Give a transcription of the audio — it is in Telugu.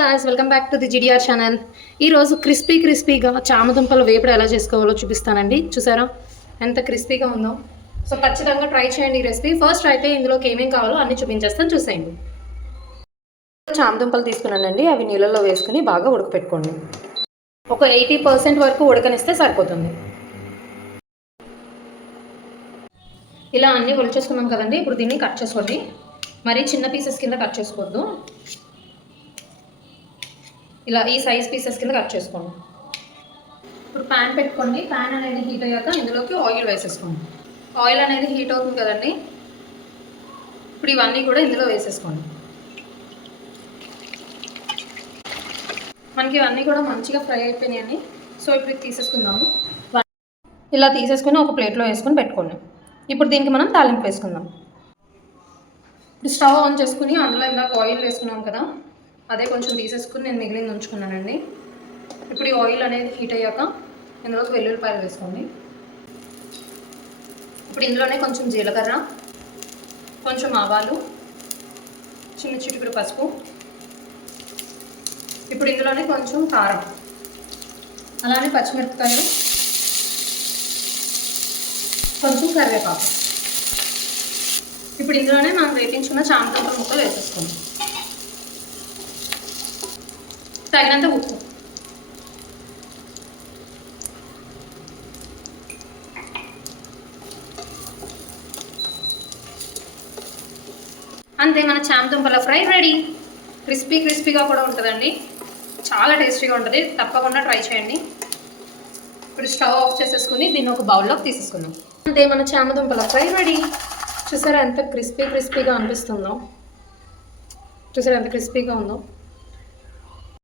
Guys, welcome back to the GDR channel. ఈరోజు క్రిస్పీగా చామదుంపల వేపుడు ఎలా చేసుకోవాలో చూపిస్తానండి. చూసారా ఎంత క్రిస్పీగా ఉందో. సో ఖచ్చితంగా ట్రై చేయండి ఈ రెసిపీ. ఫస్ట్ అయితే ఇందులోకి ఏమేమి కావాలో అన్నీ చూపించేస్తాను, చూసేయండి. చామదుంపలు తీసుకున్నానండి, అవి నీళ్ళల్లో వేసుకుని బాగా ఉడకపెట్టుకోండి. ఒక 80% వరకు ఉడకనిస్తే సరిపోతుంది. ఇలా అన్నీ ఒలిచేసుకున్నాం కదండి. ఇప్పుడు దీన్ని కట్ చేసుకోండి. మరీ చిన్న పీసెస్ కింద కట్ చేసుకోవద్దు, ఇలా ఈ సైజ్ పీసెస్ కింద కట్ చేసుకోండి. ఇప్పుడు ప్యాన్ పెట్టుకోండి. ప్యాన్ అనేది హీట్ అయ్యాక ఇందులోకి ఆయిల్ వేసేసుకోండి. ఆయిల్ అనేది హీట్ అవుతుంది కదండి. ఇప్పుడు ఇవన్నీ కూడా ఇందులో వేసేసుకోండి. మనకి ఇవన్నీ కూడా మంచిగా ఫ్రై అయిపోయినాయని, సో ఇప్పుడు ఇది తీసేసుకుందాము. ఇలా తీసేసుకుని ఒక ప్లేట్లో వేసుకొని పెట్టుకోండి. ఇప్పుడు దీనికి మనం తాలింపు వేసుకుందాం. ఇప్పుడు స్టవ్ ఆన్ చేసుకుని అందులో ఇందాక ఆయిల్ వేసుకున్నాం కదా, అదే కొంచెం తీసేసుకుని నేను మిగిలింది ఉంచుకున్నానండి. ఇప్పుడు ఈ ఆయిల్ అనేది హీట్ అయ్యాక ఇందులోకి వెల్లుల్లిపాయలు వేసుకోండి. ఇప్పుడు ఇందులోనే కొంచెం జీలకర్ర, కొంచెం ఆవాలు, చిన్న చిటికెడు పసుపు, ఇప్పుడు ఇందులోనే కొంచెం కారం, అలానే పచ్చిమిరపకాయలు, కొంచెం కరివేపాకు. ఇప్పుడు ఇందులోనే మనం వేపించుకున్న చామదుంపల ముక్కలు వేసేసుకోండి. తగినంత ఉప్పు, అంతే, మన చామదుంపల ఫ్రై రెడీ. క్రిస్పీగా కూడా ఉంటుందండి, చాలా టేస్టీగా ఉంటుంది. తప్పకుండా ట్రై చేయండి. ఇప్పుడు స్టవ్ ఆఫ్ చేసేసుకుని దీన్ని ఒక బౌల్లోకి తీసేసుకుందాం. అంతే, మన చామదుంపల ఫ్రై రెడీ. చూసారా ఎంత క్రిస్పీగా అనిపిస్తుందో, చూసారా ఎంత క్రిస్పీగా ఉందో.